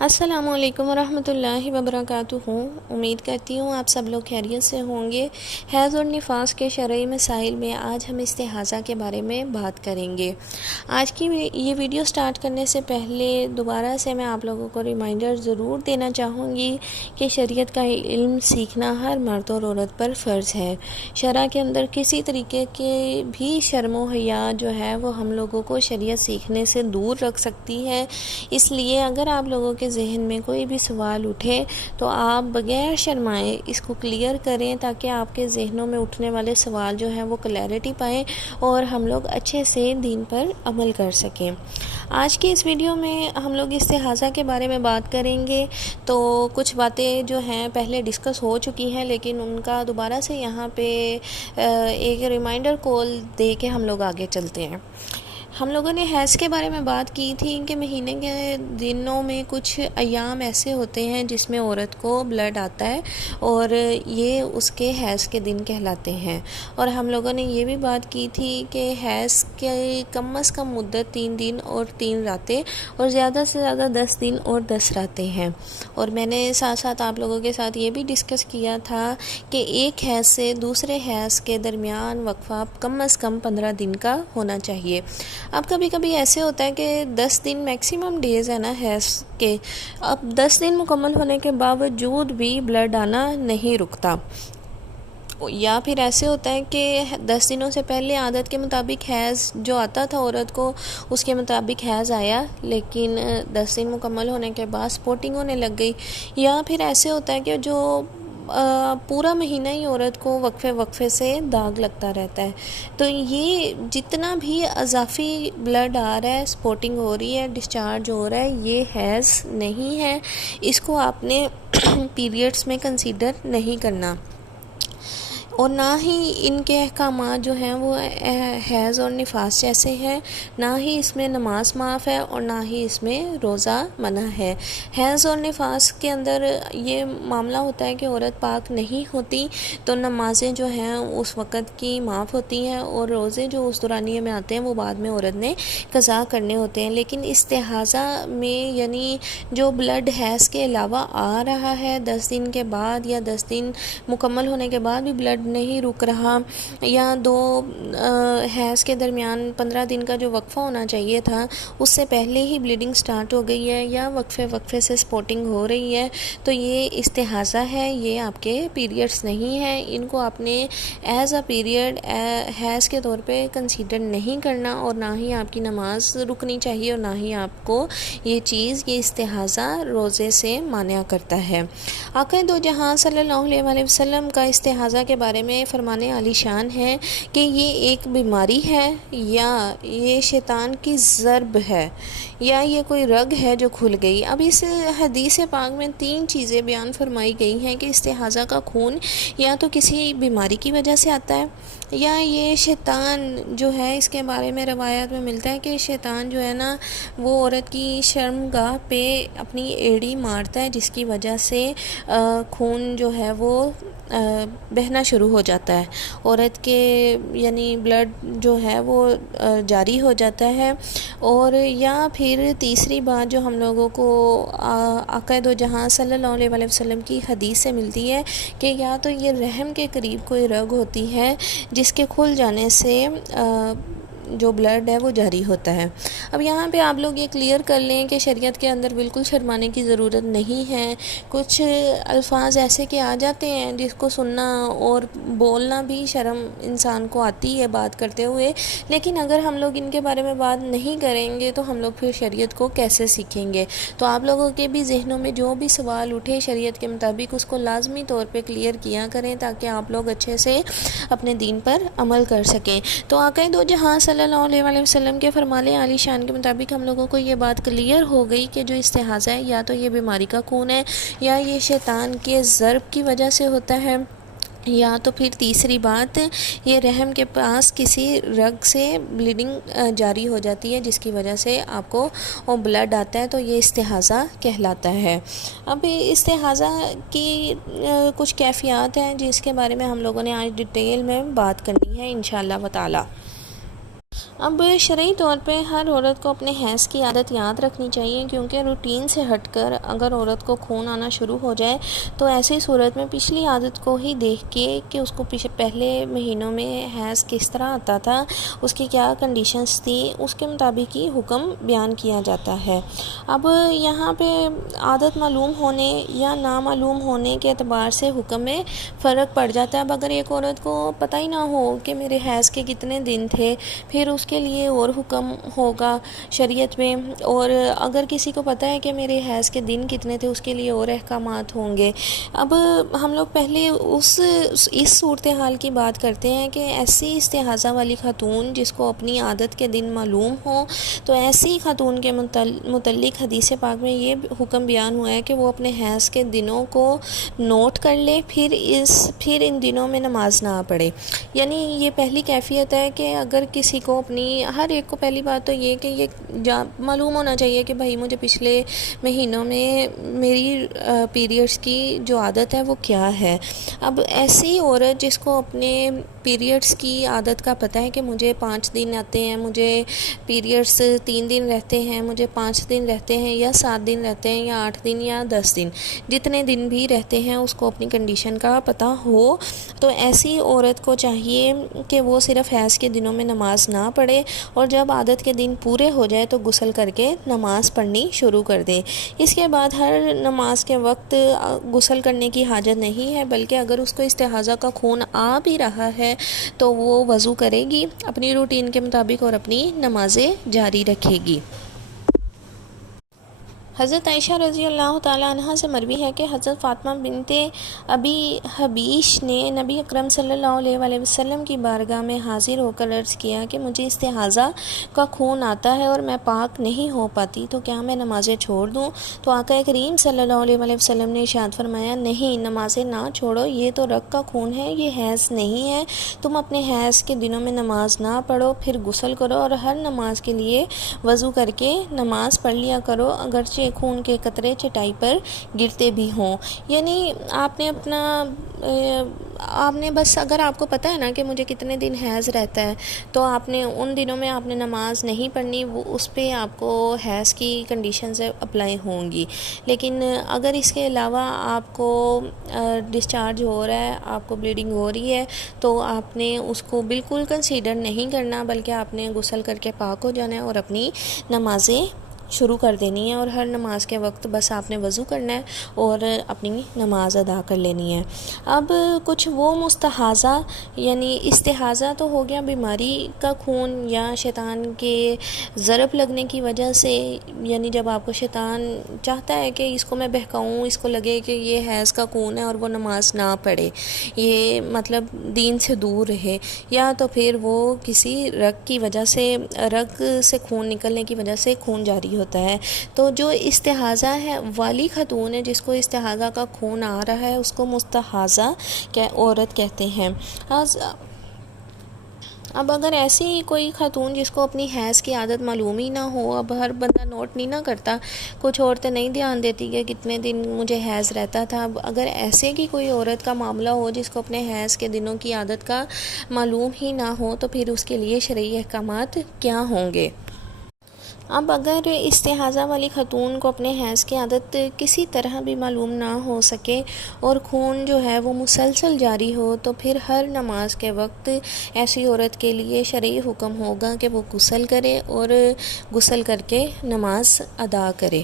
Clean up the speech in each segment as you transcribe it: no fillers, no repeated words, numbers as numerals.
السلام علیکم ورحمۃ اللہ وبرکاتہ۔ امید کرتی ہوں آپ سب لوگ خیریت سے ہوں گے۔ حیض اور نفاس کے شرعی مسائل میں آج ہم استحاضہ کے بارے میں بات کریں گے۔ آج کی یہ ویڈیو سٹارٹ کرنے سے پہلے دوبارہ سے میں آپ لوگوں کو ریمائنڈر ضرور دینا چاہوں گی کہ شریعت کا علم سیکھنا ہر مرد اور عورت پر فرض ہے۔ شرع کے اندر کسی طریقے کے بھی شرم و حیا جو ہے وہ ہم لوگوں کو شریعت سیکھنے سے دور رکھ سکتی ہے۔ اس لیے اگر آپ لوگوں کے ذہن میں کوئی بھی سوال اٹھے تو آپ بغیر شرمائے اس کو کلیئر کریں، تاکہ آپ کے ذہنوں میں اٹھنے والے سوال جو ہیں وہ کلیئرٹی پائیں اور ہم لوگ اچھے سے دین پر عمل کر سکیں۔ آج کی اس ویڈیو میں ہم لوگ استحاضہ کے بارے میں بات کریں گے۔ تو کچھ باتیں جو ہیں پہلے ڈسکس ہو چکی ہیں، لیکن ان کا دوبارہ سے یہاں پہ ایک ریمائنڈر کال دے کے ہم لوگ آگے چلتے ہیں۔ ہم لوگوں نے حیض کے بارے میں بات کی تھی کہ مہینے کے دنوں میں کچھ ایام ایسے ہوتے ہیں جس میں عورت کو بلڈ آتا ہے اور یہ اس کے حیض کے دن کہلاتے ہیں۔ اور ہم لوگوں نے یہ بھی بات کی تھی کہ حیض کے کم از کم مدت 3 دن اور 3 راتیں اور زیادہ سے زیادہ 10 دن اور 10 راتیں ہیں۔ اور میں نے ساتھ ساتھ آپ لوگوں کے ساتھ یہ بھی ڈسکس کیا تھا کہ ایک حیض سے دوسرے حیض کے درمیان وقفہ کم از کم 15 دن کا ہونا چاہیے۔ اب کبھی کبھی ایسے ہوتا ہے کہ 10 دن میکسیمم ڈیز ہے نا حیض کے، اب 10 دن مکمل ہونے کے باوجود بھی بلڈ آنا نہیں رکتا، یا پھر ایسے ہوتا ہے کہ 10 دنوں سے پہلے عادت کے مطابق حیض جو آتا تھا عورت کو اس کے مطابق حیض آیا، لیکن 10 دن مکمل ہونے کے بعد سپوٹنگ ہونے لگ گئی، یا پھر ایسے ہوتا ہے کہ جو پورا مہینہ ہی عورت کو وقفے وقفے سے داغ لگتا رہتا ہے۔ تو یہ جتنا بھی اضافی بلڈ آ رہا ہے، سپوٹنگ ہو رہی ہے، ڈسچارج ہو رہا ہے، یہ حیض نہیں ہے، اس کو آپ نے پیریڈز میں کنسیڈر نہیں کرنا، اور نہ ہی ان کے احکامات جو ہیں وہ حیض اور نفاس جیسے ہیں، نہ ہی اس میں نماز معاف ہے اور نہ ہی اس میں روزہ منع ہے۔ حیض اور نفاس کے اندر یہ معاملہ ہوتا ہے کہ عورت پاک نہیں ہوتی تو نمازیں جو ہیں اس وقت کی معاف ہوتی ہیں، اور روزے جو اس دورانیے میں آتے ہیں وہ بعد میں عورت نے قضا کرنے ہوتے ہیں۔ لیکن استحاضہ میں یعنی جو بلڈ حیض کے علاوہ آ رہا ہے 10 دن کے بعد یا 10 دن مکمل ہونے کے بعد بھی بلڈ نہیں رک رہا، یا 2 حیض کے درمیان 15 دن کا جو وقفہ ہونا چاہیے تھا اس سے پہلے ہی بلیڈنگ سٹارٹ ہو گئی ہے، یا وقفے وقفے سے سپوٹنگ ہو رہی ہے، تو یہ استحاضہ ہے، یہ آپ کے پیریڈز نہیں ہیں۔ ان کو آپ نے ایز اے پیریڈ حیض کے طور پہ کنسیڈر نہیں کرنا، اور نہ ہی آپ کی نماز رکنی چاہیے، اور نہ ہی آپ کو یہ چیز یہ استحاضہ روزے سے مانع کرتا ہے۔ آقا دو جہاں صلی اللہ علیہ وآلہ وسلم کا استحاضہ کے بارے میں فرمانے عالی شان ہے کہ یہ ایک بیماری ہے، یا یہ شیطان کی ضرب ہے، یا یہ کوئی رگ ہے جو کھل گئی۔ اب اس حدیث پاک میں 3 چیزیں بیان فرمائی گئی ہیں کہ استحاضہ کا خون یا تو کسی بیماری کی وجہ سے آتا ہے، یا یہ شیطان جو ہے، اس کے بارے میں روایات میں ملتا ہے کہ شیطان جو ہے نا وہ عورت کی شرمگاہ پہ اپنی ایڑی مارتا ہے، جس کی وجہ سے خون جو ہے وہ بہنا شروع ہو جاتا ہے، عورت کے یعنی بلڈ جو ہے وہ جاری ہو جاتا ہے۔ اور یا پھر تیسری بات جو ہم لوگوں کو آقا دو جہاں صلی اللہ علیہ وآلہ وسلم کی حدیث سے ملتی ہے کہ یا تو یہ رحم کے قریب کوئی رگ ہوتی ہے جس کے کھل جانے سے جو بلڈ ہے وہ جاری ہوتا ہے۔ اب یہاں پہ آپ لوگ یہ کلیئر کر لیں کہ شریعت کے اندر بالکل شرمانے کی ضرورت نہیں ہے۔ کچھ الفاظ ایسے کہ آ جاتے ہیں جس کو سننا اور بولنا بھی شرم انسان کو آتی ہے بات کرتے ہوئے، لیکن اگر ہم لوگ ان کے بارے میں بات نہیں کریں گے تو ہم لوگ پھر شریعت کو کیسے سیکھیں گے؟ تو آپ لوگوں کے بھی ذہنوں میں جو بھی سوال اٹھے شریعت کے مطابق اس کو لازمی طور پہ کلیئر کیا کریں، تاکہ آپ لوگ اچھے سے اپنے دین پر عمل کر سکیں۔ تو آقا دو جہاں صلی اللہ علیہ وآلہ وسلم کے فرمان عالی شان کے مطابق ہم لوگوں کو یہ بات کلیئر ہو گئی کہ جو استحاضہ ہے یا تو یہ بیماری کا خون ہے، یا یہ شیطان کے ضرب کی وجہ سے ہوتا ہے، یا تو پھر تیسری بات یہ رحم کے پاس کسی رگ سے بلیڈنگ جاری ہو جاتی ہے جس کی وجہ سے آپ کو بلڈ آتا ہے، تو یہ استحاضہ کہلاتا ہے۔ اب استحاضہ کی کچھ کیفیات ہیں جس کے بارے میں ہم لوگوں نے آج ڈیٹیل میں بات کرنی ہے انشاءاللہ تعالی۔ اب شرعی طور پہ ہر عورت کو اپنے حیض کی عادت یاد رکھنی چاہیے، کیونکہ روٹین سے ہٹ کر اگر عورت کو خون آنا شروع ہو جائے تو ایسی صورت میں پچھلی عادت کو ہی دیکھ کے کہ اس کو پہلے مہینوں میں حیض کس طرح آتا تھا، اس کی کیا کنڈیشنز تھی، اس کے مطابق ہی حکم بیان کیا جاتا ہے۔ اب یہاں پہ عادت معلوم ہونے یا نامعلوم ہونے کے اعتبار سے حکم میں فرق پڑ جاتا ہے۔ اب اگر ایک عورت کو پتہ ہی نہ ہو کہ میرے حیض کے کتنے دن تھے، پھر اس کے لیے اور حکم ہوگا شریعت میں، اور اگر کسی کو پتہ ہے کہ میرے حیض کے دن کتنے تھے، اس کے لیے اور احکامات ہوں گے۔ اب ہم لوگ پہلے اس صورتحال کی بات کرتے ہیں کہ ایسی استحاضہ والی خاتون جس کو اپنی عادت کے دن معلوم ہو، تو ایسی خاتون کے متعلق حدیث پاک میں یہ حکم بیان ہوا ہے کہ وہ اپنے حیض کے دنوں کو نوٹ کر لے، پھر ان دنوں میں نماز نہ پڑھے۔ یعنی یہ پہلی کیفیت ہے کہ اگر کسی کو ہر ایک کو پہلی بات تو یہ کہ یہ معلوم ہونا چاہیے کہ بھائی مجھے پچھلے مہینوں میں میری پیریڈز کی جو عادت ہے وہ کیا ہے۔ اب ایسی عورت جس کو اپنے پیریڈز کی عادت کا پتہ ہے کہ مجھے 5 دن آتے ہیں، مجھے پیریڈز 3 دن رہتے ہیں، مجھے 5 دن رہتے ہیں، یا 7 دن رہتے ہیں، یا 8 دن، یا 10 دن، جتنے دن بھی رہتے ہیں اس کو اپنی کنڈیشن کا پتہ ہو، تو ایسی عورت کو چاہیے کہ وہ صرف حیض کے دنوں میں نماز نہ پڑھے، اور جب عادت کے دن پورے ہو جائے تو غسل کر کے نماز پڑھنی شروع کر دے۔ اس کے بعد ہر نماز کے وقت غسل کرنے کی حاجت نہیں ہے، بلکہ اگر اس کو استحاضہ کا خون آ بھی رہا ہے تو وہ وضو کرے گی اپنی روٹین کے مطابق اور اپنی نمازیں جاری رکھے گی۔ حضرت عائشہ رضی اللہ تعالیٰ عنہ سے مروی ہے کہ حضرت فاطمہ بنت ابی حبیش نے نبی اکرم صلی اللہ علیہ وآلہ وسلم کی بارگاہ میں حاضر ہو کر عرض کیا کہ مجھے استحاضہ کا خون آتا ہے اور میں پاک نہیں ہو پاتی، تو کیا میں نمازیں چھوڑ دوں؟ تو آقا کریم صلی اللہ علیہ وآلہ وسلم نے ارشاد فرمایا، نہیں، نمازیں نہ چھوڑو، یہ تو رگ کا خون ہے، یہ حیض نہیں ہے۔ تم اپنے حیض کے دنوں میں نماز نہ پڑھو، پھر غسل کرو اور ہر نماز کے لیے وضو کر کے نماز پڑھ لیا کرو، اگرچہ خون کے قطرے چٹائی پر گرتے بھی ہوں۔ یعنی آپ نے بس، اگر آپ کو پتہ ہے نا کہ مجھے کتنے دن حیض رہتا ہے، تو آپ نے ان دنوں میں آپ نے نماز نہیں پڑھنی، وہ اس پہ آپ کو حیض کی کنڈیشنز اپلائی ہوں گی۔ لیکن اگر اس کے علاوہ آپ کو ڈسچارج ہو رہا ہے، آپ کو بلیڈنگ ہو رہی ہے، تو آپ نے اس کو بالکل کنسیڈر نہیں کرنا، بلکہ آپ نے غسل کر کے پاک ہو جانا ہے اور اپنی نمازیں شروع کر دینی ہے، اور ہر نماز کے وقت بس آپ نے وضو کرنا ہے اور اپنی نماز ادا کر لینی ہے۔ اب کچھ وہ مستحاضہ، یعنی استحاضہ تو ہو گیا بیماری کا خون یا شیطان کے ضرب لگنے کی وجہ سے، یعنی جب آپ کو شیطان چاہتا ہے کہ اس کو میں بہکاؤں، اس کو لگے کہ یہ حیض کا خون ہے اور وہ نماز نہ پڑھے، یہ مطلب دین سے دور رہے، یا تو پھر وہ کسی رگ کی وجہ سے، رگ سے خون نکلنے کی وجہ سے خون جاری ہوتا ہے، تو جو استحاضہ ہے والی خاتون ہے، جس کو استحاضہ کا خون آ رہا ہے، اس کو مستحاضہ عورت کہتے ہیں۔ اب اگر ایسی کوئی خاتون جس کو اپنی حیض کی عادت معلوم ہی نہ ہو، اب ہر بندہ نوٹ نہیں نہ کرتا، کچھ عورتیں نہیں دھیان دیتی کہ کتنے دن مجھے حیض رہتا تھا، اب اگر ایسے کی کوئی عورت کا معاملہ ہو جس کو اپنے حیض کے دنوں کی عادت کا معلوم ہی نہ ہو، تو پھر اس کے لیے شرعی احکامات کیا ہوں گے؟ اب اگر استحاضہ والی خاتون کو اپنے حیض کی عادت کسی طرح بھی معلوم نہ ہو سکے اور خون جو ہے وہ مسلسل جاری ہو، تو پھر ہر نماز کے وقت ایسی عورت کے لیے شرعی حکم ہوگا کہ وہ غسل کرے اور غسل کر کے نماز ادا کرے۔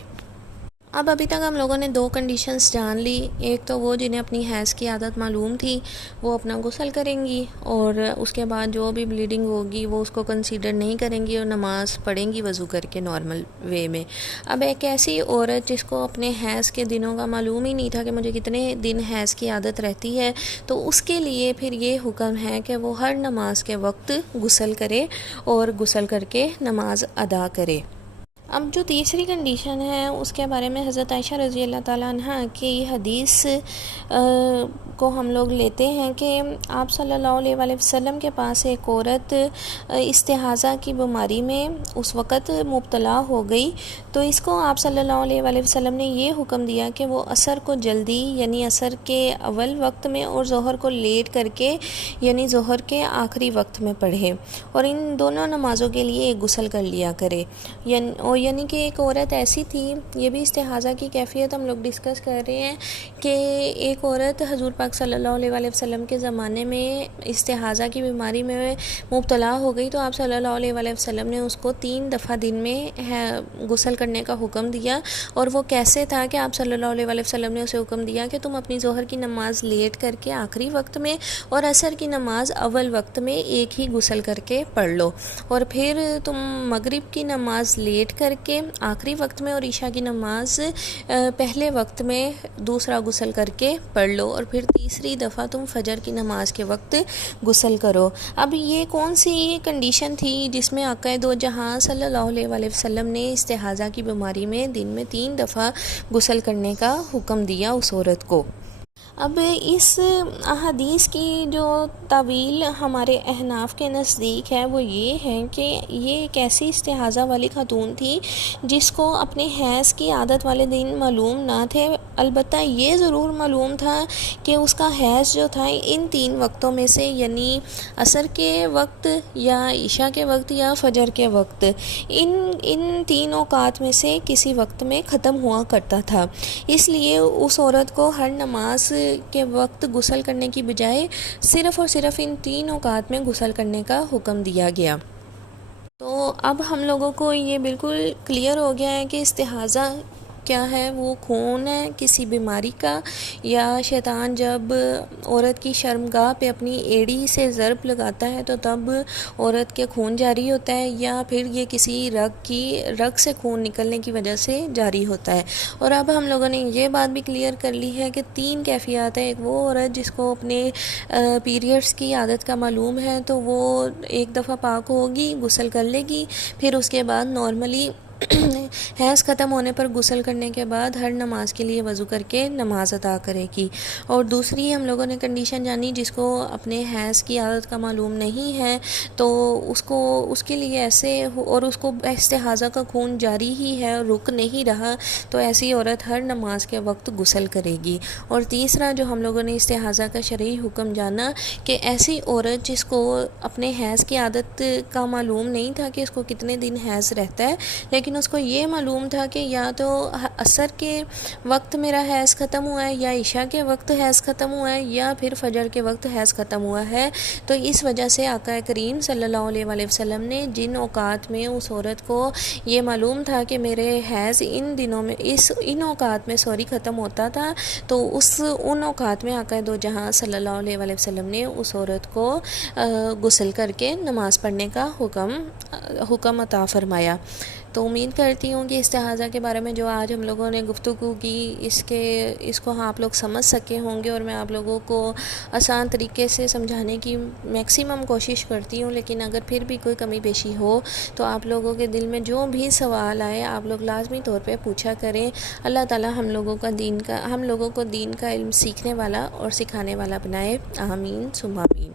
اب ابھی تک ہم لوگوں نے 2 کنڈیشنز جان لی، ایک تو وہ جنہیں اپنی حیض کی عادت معلوم تھی وہ اپنا غسل کریں گی، اور اس کے بعد جو بھی بلیڈنگ ہوگی وہ اس کو کنسیڈر نہیں کریں گی اور نماز پڑھیں گی وضو کر کے نارمل وے میں۔ اب ایک ایسی عورت جس کو اپنے حیض کے دنوں کا معلوم ہی نہیں تھا کہ مجھے کتنے دن حیض کی عادت رہتی ہے، تو اس کے لیے پھر یہ حکم ہے کہ وہ ہر نماز کے وقت غسل کرے اور غسل کر کے نماز ادا کرے۔ اب جو تیسری کنڈیشن ہے اس کے بارے میں حضرت عائشہ رضی اللہ تعالیٰ عنہ کی حدیث کو ہم لوگ لیتے ہیں کہ آپ صلی اللہ علیہ وآلہ وسلم کے پاس ایک عورت استحاضہ کی بیماری میں اس وقت مبتلا ہو گئی، تو اس کو آپ صلی اللہ علیہ وآلہ وسلم نے یہ حکم دیا کہ وہ عصر کو جلدی یعنی عصر کے اول وقت میں اور ظہر کو لیٹ کر کے یعنی ظہر کے آخری وقت میں پڑھے، اور ان دونوں نمازوں کے لیے ایک غسل کر لیا کرے۔ یعنی کہ ایک عورت ایسی تھی، یہ بھی استحاضہ کی کیفیت ہم لوگ ڈسکس کر رہے ہیں کہ ایک عورت حضور پاک صلی اللہ علیہ وآلہ وسلم کے زمانے میں استحاضہ کی بیماری میں مبتلا ہو گئی، تو آپ صلی اللہ علیہ وآلہ وسلم نے اس کو 3 دفعہ دن میں غسل کرنے کا حکم دیا، اور وہ کیسے تھا کہ آپ صلی اللہ علیہ وآلہ وسلم نے اسے حکم دیا کہ تم اپنی ظہر کی نماز لیٹ کر کے آخری وقت میں اور عصر کی نماز اول وقت میں ایک ہی غسل کر کے پڑھ لو، اور پھر تم مغرب کی نماز لیٹ کر کے آخری وقت میں اور عشاء کی نماز پہلے وقت میں دوسرا غسل کر کے پڑھ لو، اور پھر تیسری دفعہ تم فجر کی نماز کے وقت غسل کرو۔ اب یہ کون سی کنڈیشن تھی جس میں آقا دو جہاں صلی اللہ علیہ وآلہ وسلم نے استحاضہ کی بیماری میں دن میں 3 دفعہ غسل کرنے کا حکم دیا اس عورت کو؟ اب اس احادیث کی جو تعویل ہمارے احناف کے نزدیک ہے وہ یہ ہے کہ یہ ایک ایسی استحاضہ والی خاتون تھی جس کو اپنے حیض کی عادت والے دن معلوم نہ تھے، البتہ یہ ضرور معلوم تھا کہ اس کا حیض جو تھا ان 3 وقتوں میں سے یعنی عصر کے وقت یا عشاء کے وقت یا فجر کے وقت، ان 3 اوقات میں سے کسی وقت میں ختم ہوا کرتا تھا، اس لیے اس عورت کو ہر نماز کے وقت غسل کرنے کی بجائے صرف اور صرف ان 3 اوقات میں غسل کرنے کا حکم دیا گیا۔ تو اب ہم لوگوں کو یہ بالکل کلیئر ہو گیا ہے کہ استحاضہ کیا ہے، وہ خون ہے کسی بیماری کا، یا شیطان جب عورت کی شرمگاہ پہ اپنی ایڑی سے ضرب لگاتا ہے تو تب عورت کے خون جاری ہوتا ہے، یا پھر یہ کسی رگ سے خون نکلنے کی وجہ سے جاری ہوتا ہے۔ اور اب ہم لوگوں نے یہ بات بھی کلیئر کر لی ہے کہ 3 کیفیات ہیں۔ ایک وہ عورت جس کو اپنے پیریڈز کی عادت کا معلوم ہے تو وہ ایک دفعہ پاک ہوگی، غسل کر لے گی، پھر اس کے بعد نارملی حیض ختم ہونے پر غسل کرنے کے بعد ہر نماز کے لیے وضو کر کے نماز ادا کرے گی۔ اور دوسری ہم لوگوں نے کنڈیشن جانی جس کو اپنے حیض کی عادت کا معلوم نہیں ہے تو اس کے لیے ایسے اور اس کو استحاضہ کا خون جاری ہی ہے، رک نہیں رہا، تو ایسی عورت ہر نماز کے وقت غسل کرے گی۔ اور تیسرا جو ہم لوگوں نے استحاضہ کا شرعی حکم جانا کہ ایسی عورت جس کو اپنے حیض کی عادت کا معلوم نہیں تھا کہ اس کو کتنے دن حیض رہتا ہے، لیکن اس کو یہ معلوم تھا کہ یا تو عصر کے وقت میرا حیض ختم ہوا ہے، یا عشاء کے وقت حیض ختم ہوا ہے، یا پھر فجر کے وقت حیض ختم ہوا ہے، تو اس وجہ سے آقا کریم صلی اللہ علیہ وآلہ وسلم نے جن اوقات میں اس عورت کو یہ معلوم تھا کہ میرے حیض ان اوقات میں ختم ہوتا تھا، تو ان اوقات میں آقا دو جہاں صلی اللہ علیہ وآلہ وسلم نے اس عورت کو غسل کر کے نماز پڑھنے کا حکم عطا فرمایا۔ تو امید کرتی ہوں کہ استحاضہ کے بارے میں جو آج ہم لوگوں نے گفتگو کی اس کو آپ لوگ سمجھ سکے ہوں گے، اور میں آپ لوگوں کو آسان طریقے سے سمجھانے کی میکسیمم کوشش کرتی ہوں، لیکن اگر پھر بھی کوئی کمی بیشی ہو تو آپ لوگوں کے دل میں جو بھی سوال آئے آپ لوگ لازمی طور پہ پوچھا کریں۔ اللہ تعالی ہم لوگوں کو دین کا علم سیکھنے والا اور سکھانے والا بنائے، آمین ثم آمین۔